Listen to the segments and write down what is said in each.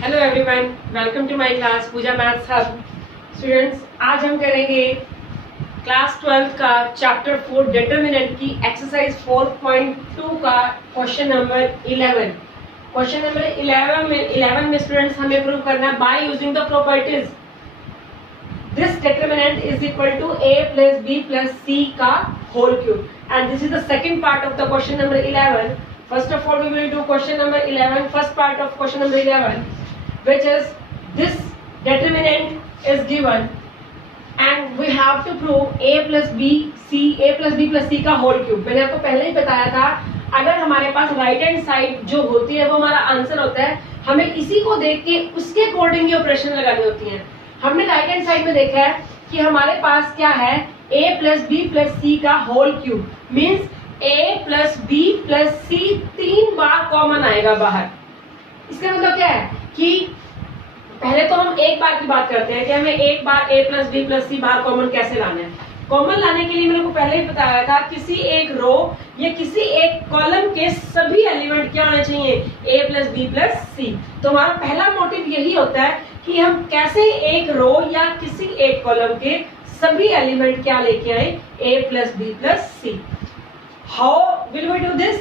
Hello everyone, welcome to my class Pooja maths hub. Students, आज हम करेंगे क्लास 12 का चैप्टर 4 डिटरमिनेंट की एक्सरसाइज 4.2 का क्वेश्चन नंबर 11। क्वेश्चन नंबर 11 में स्टूडेंट्स हमें प्रूव करना है by using the properties this determinant is equal to a plus b plus c का whole cube, and this is the second part of the question number 11। First of all, we will do question number 11, first part of question number 11, which is this determinant is given and we have to prove a plus b plus c का whole cube। मैंने आपको पहले ही बताया था, अगर हमारे पास right hand side जो होती है वो हमारा आंसर होता है, हमें इसी को देख के उसके अकॉर्डिंग ये ऑपरेशन लगानी होती है। हमने राइट हैंड साइड में देखा है कि हमारे पास क्या है, a plus b plus c का whole cube means a plus B plus C 3 बार कॉमन आएगा बाहर। इसका मतलब क्या है कि पहले तो हम एक बार की बात करते हैं कि हमें एक बार a plus B plus C बार कॉमन कैसे लाना है। कॉमन लाने के लिए मैंने को पहले ही बताया था, किसी एक रो या किसी एक कॉलम के सभी एलिमेंट क्या होने चाहिए, a प्लस बी प्लस सी। तो हमारा पहला मोटिव यही होता है कि हम कैसे एक रो या किसी एक कॉलम के सभी एलिमेंट क्या लेके आए, a plus B plus C. How will we do this?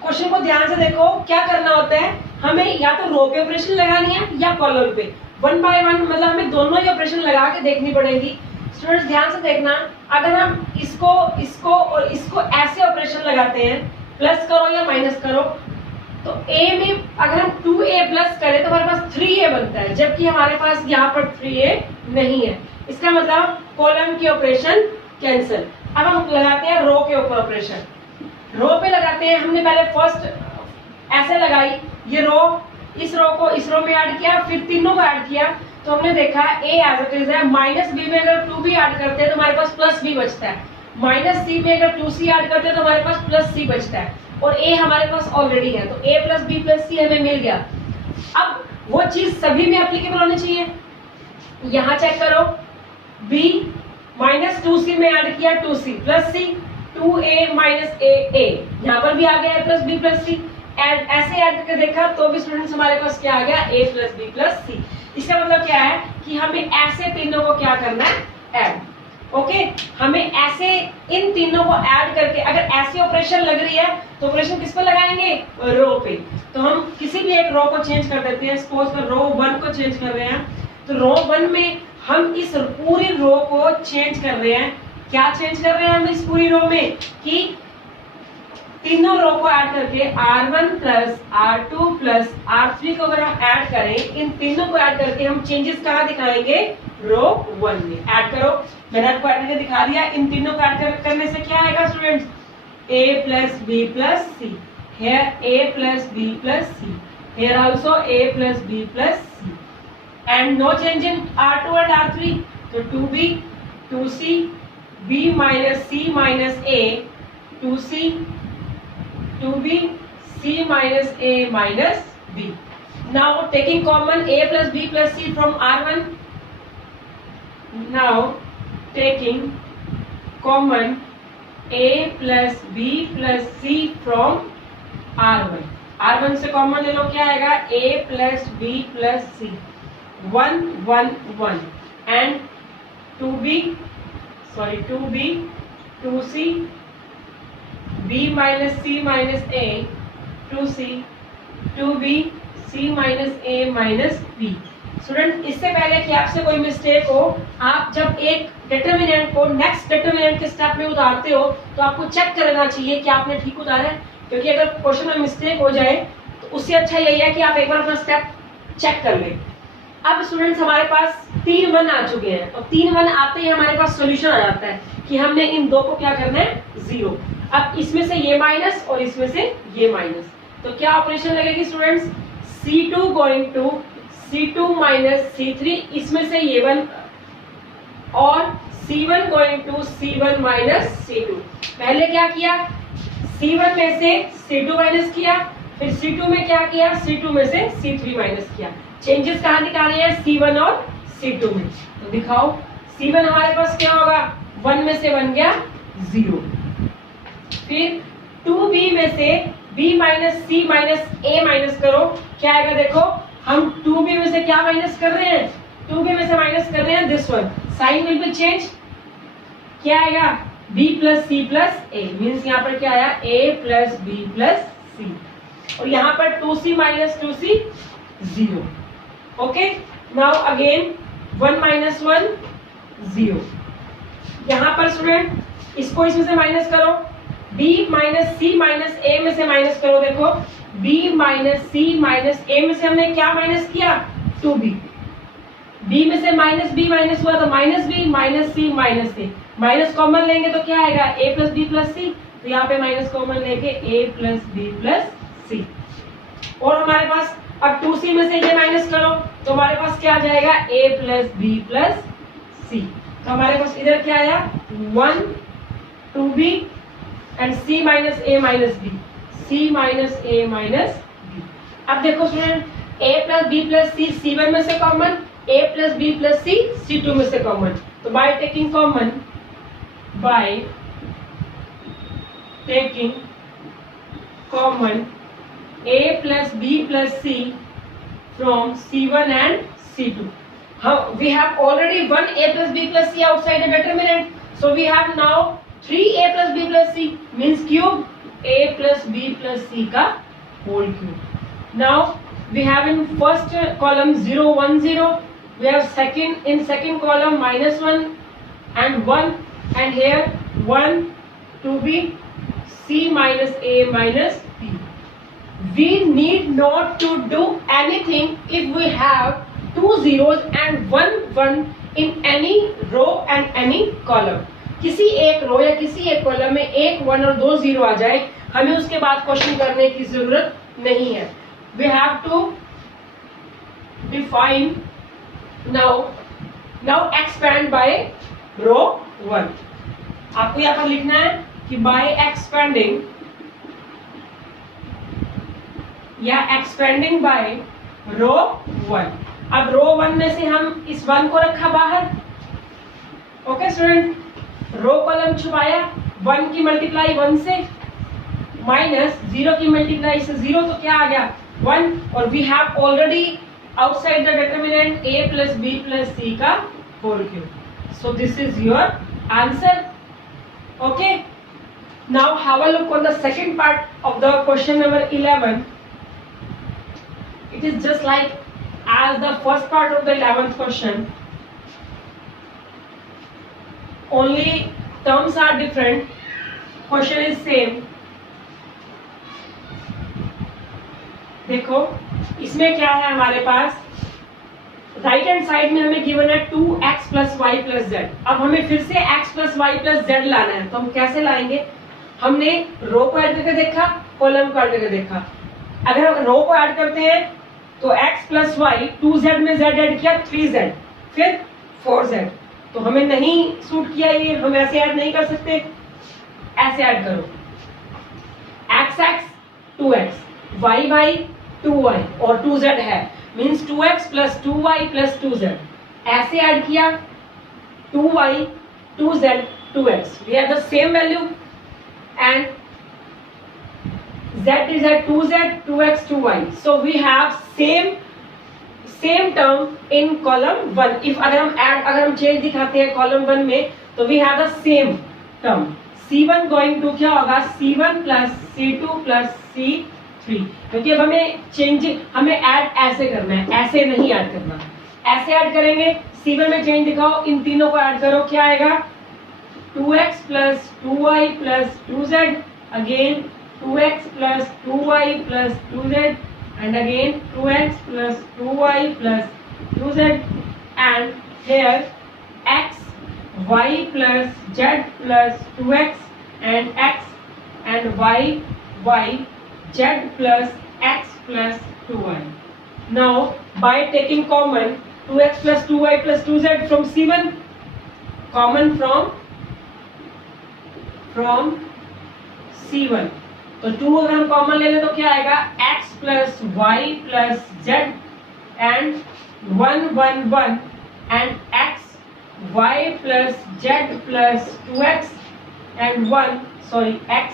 Question को ध्यान से देखो, क्या करना होता है, हमें या तो रो पे ऑपरेशन लगानी है या कॉलम पे। वन बाय वन मतलब हमें दोनों ही ऑपरेशन लगा के देखनी पड़ेगी। स्टूडेंट्स ध्यान से देखना, अगर हम इसको इसको और इसको ऐसे ऑपरेशन लगाते हैं, प्लस करो या माइनस करो, तो a में अगर हम 2a प्लस करें तो हमारे पास 3a बनता है, जबकि हमारे पास यहाँ पर 3a नहीं है। इसका मतलब कॉलम की ऑपरेशन कैंसिल। अब हम लगाते हैं रो के ऊपर ऑपरेशन। रो पे लगाते हैं, हमने पहले फर्स्ट ऐसे लगाई ये रो, इस रो को इस रो में ऐड किया, फिर तीनों को ऐड किया, तो हमने देखा a एज इट इज है। माइनस बी में अगर 2b ऐड करते हैं तो हमारे पास प्लस b बचता है। माइनस सी में अगर 2c ऐड करते हैं तो हमारे पास प्लस c बचता है, और a हमारे पास ऑलरेडी है, तो a प्लस बी प्लस सी हमें मिल गया। अब वो चीज सभी में एप्लीकेबल होनी चाहिए। यहाँ चेक करो, b माइनस 2c में ऐड किया 2c plus c, 2a minus a, यहाँ पर भी आ गया प्लस b प्लस c। ऐसे ऐड करके देखा तो भी स्टूडेंट्स हमारे पास क्या आ गया, a plus b plus c। इसका मतलब क्या है कि हमें ऐसे तीनों को क्या करना है, ऐड। ओके, हमें ऐसे इन तीनों को ऐड करके, अगर ऐसी ऑपरेशन लग रही है तो ऑपरेशन किस पर लगाएंगे, रो पे। तो हम किसी भी एक रो को चेंज कर देते हैं। सपोज कर रो 1 को चेंज कर रहे हैं, तो रो 1 में हम इस पूरी रो को चेंज कर रहे हैं। क्या चेंज कर रहे हैं हम इस पूरी रो में, कि तीनों रो को ऐड करके R1 plus R2 plus R3 को अगर हम ऐड करें, इन तीनों को ऐड करके हम चेंजेस कहाँ दिखाएंगे, रो 1 में। ऐड करो, मैंने आपको ऐड करके दिखा दिया। इन तीनों को ऐड करने से क्या आएगा students, a plus B plus C, here a plus B plus C, here also a plus B plus C, and no change in R2 and R3, so 2b 2c b minus c minus a 2c 2b c minus a minus b. Now taking common a plus b plus c from R1, now taking common a plus b plus c from R1, R1 से common ले लो, क्या आएगा, a plus b plus c, 1 1 1, and 2b 2c b minus c minus a 2c 2b c minus a minus b। Student, इससे पहले कि आपसे कोई mistake हो, आप जब एक डिटरमिनेंट को नेक्स्ट डिटरमिनेंट के स्टेप में उतारते हो तो आपको चेक करना चाहिए कि आपने ठीक उतारा है, क्योंकि अगर क्वेश्चन में मिस्टेक हो जाए तो उससे अच्छा यही है कि आप एक बार अपना स्टेप चेक कर लें। अब स्टूडेंट्स हमारे पास 3 1 आ चुके हैं, और 3 1 आते ही हमारे पास सॉल्यूशन आ जाता है कि हमने इन दो को क्या करना है, 0। अब इसमें से ये माइनस और इसमें से ये माइनस, तो क्या ऑपरेशन लगेगी students, C2 going to C2 minus C3, इसमें से ये 1, और C1 going to C1 minus C2। पहले क्या किया, C1 में से C2 माइनस किया, फिर C2 में क्या किया, C2 में से C3 माइनस किया। चेंजेस कहाँ निकाले हैं, C1 और C2 में। तो दिखाओ, C1 हमारे पास क्या होगा, 1 में से बन गया 0, फिर 2b में से b minus c minus a minus करो, क्या आएगा देखो, हम 2b में से क्या माइनस कर रहे हैं, 2b में से माइनस कर रहे हैं this one, sign will be change, क्या आएगा b plus C plus A, means यहाँ पर क्या आया a plus b plus C, और यहाँ पर 2c minus 2c 0. Okay, now again 1 minus 1 0. यहाँ पर स्टूडेंट इसको इसमें से माइनस करो, b माइनस सी माइनस ए में से माइनस करो, देखो b माइनस सी माइनस ए में से हमने क्या माइनस किया 2b, b में से माइनस b माइनस हुआ तो माइनस b माइनस सी माइनस ए, माइनस कॉमन लेंगे तो क्या आएगा a प्लस बी प्लस सी, तो यहाँ पे माइनस कॉमन लेके a plus B plus C, और हमारे पास अब 2c में से ये माइनस करो तो हमारे पास क्या आ जाएगा a प्लस बी प्लस सी, तो हमारे पास इधर क्या आया 1 2b and c minus a minus b, c minus a minus b. अब देखो student a plus b plus c c1 में से common, a plus b plus c c2 में से कॉमन, तो bye taking common, bye taking common a plus b plus c from c1 and c2. We have already one a plus b plus c outside the determinant, so we have now 3a plus b plus c means cube a plus b plus c का whole cube. Now we have in first column 0 1 0, we have in second column minus 1 and 1, and here 1 2b c minus a minus b. We need not to do anything if we have 2 zeros and 1 1 in any row and any column. किसी एक रो या किसी एक column में एक 1 और 2 zero आ जाए, हमें उसके बाद क्वेश्चन करने की जरूरत नहीं है. We have to define now expand by row 1. आपको यहाँ पर लिखना है कि by expanding या एक्सपेंडिंग बाय रो 1. अब रो 1 में से हम इस 1 को रखा बाहर. ओके स्टूडेंट, रो कॉलम छुपाया, 1 की मल्टीप्लाई 1 से माइनस 0 की मल्टीप्लाई से 0, तो क्या आ गया 1, और we have already outside the determinant a plus b plus c का whole cube. So this is your answer. Okay, now have a look on the second part of the question number 11. It is just like as the first part of the 11th question, only terms are different, question is same. देखो इसमें क्या है हमारे पास, right hand side में हमें given है 2x plus Y plus Z. अब हमें फिर से x plus Y plus Z लाना है, तो हम कैसे लाएंगे, हमने रो को ऐड करके देखा, कॉलम को ऐड करके देखा. अगर हम रो को ऐड करते हैं तो x प्लस वाई 2z में z ऐड किया 3z, फिर 4z, तो हमें नहीं सूट किया ये, हम ऐसे ऐड नहीं कर सकते. ऐसे ऐड करो, x x 2x, y y 2y और 2z है, means 2x plus 2y plus 2z. ऐसे ऐड किया 2y 2z 2x, we have the same value and z is at 2z 2x 2y, so we have same term in column 1. if अगर हम change दिखाते हैं column 1 में, तो we have the same term. c1 going to क्या होगा, c1 plus c2 plus c3, क्योंकि अब हमें ऐड ऐसे करना है, ऐसे नहीं ऐड करना. ऐसे ऐड करेंगे, c1 में चेंज दिखाओ, इन तीनों को ऐड करो, क्या आएगा 2x plus 2y plus 2z, again 2x plus 2y plus 2z, and again 2x plus 2y plus 2z, and here x y plus z plus 2x and x and y z plus x plus 2y. Now by taking common 2x plus 2y plus 2z from c1, common from c1, तो 2 अगर हम common ले लें तो क्या आएगा x plus Y plus z and 1 1 1 and x y plus z plus 2x and x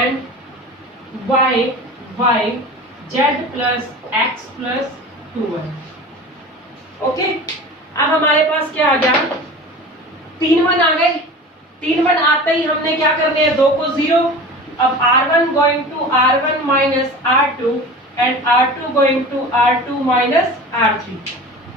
and y z plus x plus 2y। Okay, अब हमारे पास क्या आ गया, 3 1 आ गए। 3 1 आते ही हमने क्या करने हैं, 2 को 0। अब r1 going to r1 minus r2 and r2 going to r2 minus r3।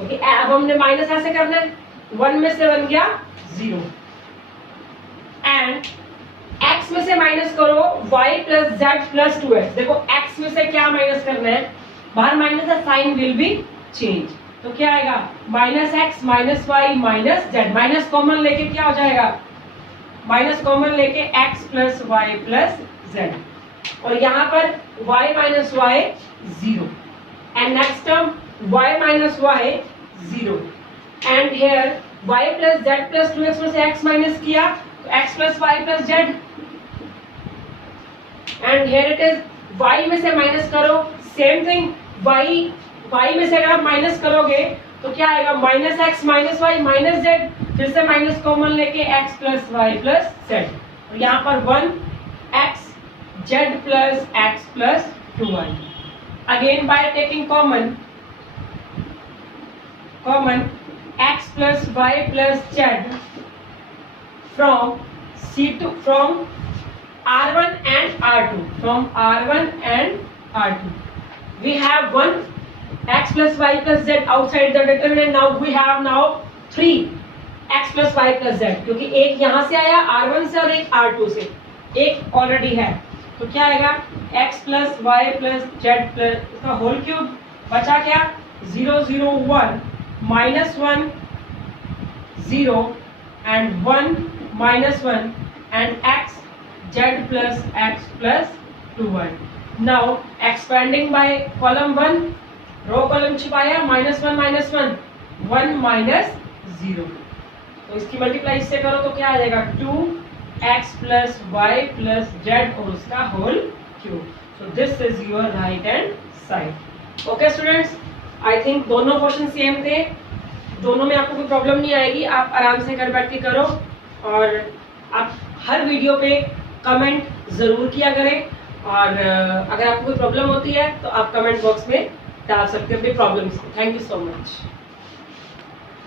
Okay, अब हमने माइनस ऐसे करना है, 1 में से बन गया 0 एंड x में से माइनस करो y plus z plus 2x। देखो x में से क्या माइनस करना है, बाहर माइनस है, साइन विल बी चेंज, तो क्या आएगा minus x minus y minus z. Minus common लेके क्या हो जाएगा, माइनस कॉमन लेके x plus Y plus z, और यहाँ पर y minus y 0 and next term y minus y 0 and here y plus z plus 2x में से x माइनस किया तो x plus Y plus z and here it is y में से minus करो, सेम थिंग y में से अगर आप माइनस करोगे तो क्या आएगा, minus x minus y minus z, फिर से माइनस कॉमन लेके x plus Y plus z, और यहाँ पर 1 x z plus x plus 2y। Again by taking common x plus Y plus z from r1 and r2, from r1 and r2 we have 1 x plus y plus z outside the determinant. Now we have now 3 x plus y plus z, क्योंकि एक यहाँ से आया r1 से और एक r2 से, एक ऑलरेडी है, तो क्या आएगा x plus Y plus z plus इसका होल क्यूब, बचा क्या 0 0 1 minus 1 0 and 1 minus 1 and x z plus x plus 2y। Now expanding by column 1, row column छिपाया, माइनस 1 माइनस 1 1 माइनस 0, तो इसकी मल्टीप्लाई इससे करो तो क्या आ जाएगा 2x plus Y plus z और उसका whole cube. So this is your right hand side. Okay students, I think दोनों क्वेश्चन सेम थे, दोनों में आपको कोई प्रॉब्लम नहीं आएगी, आप आराम से घर बैठ के करो, और आप हर वीडियो पे कमेंट जरूर किया करें, और अगर आपको कोई प्रॉब्लम होती है तो आप कमेंट बॉक्स में डाल सकते हैं अपनी problems. Thank you so much.